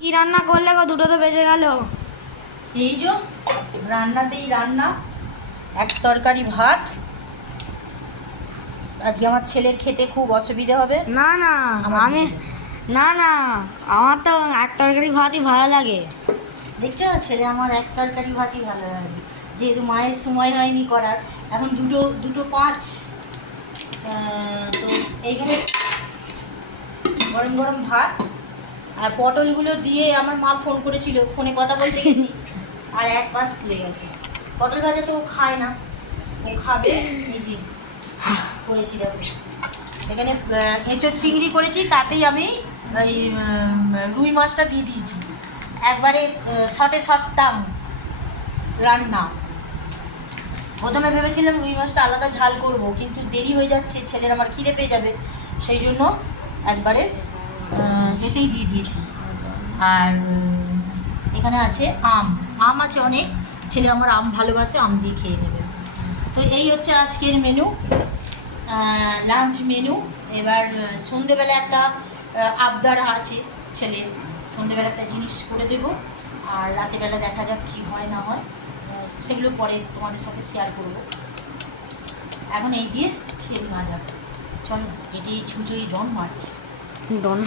কি রান্না করলে গো? দুটো তো বেজে গেল। এই যে রান্নাতেই রান্না, এক তরকারি ভাত। আজকে আমার ছেলের খেতে খুব অসুবিধা হবে। না না আমার আমি দিদি। না না আমার তো এক তরকারি ভাতই ভালো লাগে। দেখছো, ছেলে আমার এক তরকারি ভাতই ভালো লাগে, যেহেতু মায়ের সময় হয়নি করার। এখন দুটো দুটো পাঁচ। তো এইখানে গরম গরম ভাত আর পটলগুলো দিয়ে আমার মা ফোন করেছিল, ফোনে কথা বলতে গেছি আর এক পাশ পুড়ে গেছে। পটল ভাজা তো ও খায় না, ও খাবে এই যে করেছি। দেখো এখানে এঁচোড় চিংড়ি করেছি, তাতেই আমি এই রুই মাছটা দিয়ে দিয়েছি একবারে শর্টে শর্টটাম রান্না। প্রথমে ভেবেছিলাম রুই মাছটা আলাদা ঝাল করব, কিন্তু দেরি হয়ে যাচ্ছে, ছেলের আমার খিদে পেয়ে যাবে, সেই জন্য একবারে এতেই দিয়ে দিয়েছি। আর এখানে আছে আম, আম আছে অনেক, ছেলে আমার আম ভালোবাসে, আম দিয়ে খেয়ে নেবে। তো এই হচ্ছে আজকের মেনু, লাঞ্চ মেনু। এবার সন্ধেবেলা একটা আবদার আছে ছেলের, সন্ধেবেলা একটা জিনিস করে দেব, আর রাতেরবেলা দেখা যাক কী হয় না হয়, সেগুলো পরে তোমাদের সাথে শেয়ার করব। এখন এই দিয়ে খেয়ে নেওয়া যাক। চলো, এটি ছুঁচোই ডন মাছ। ডন।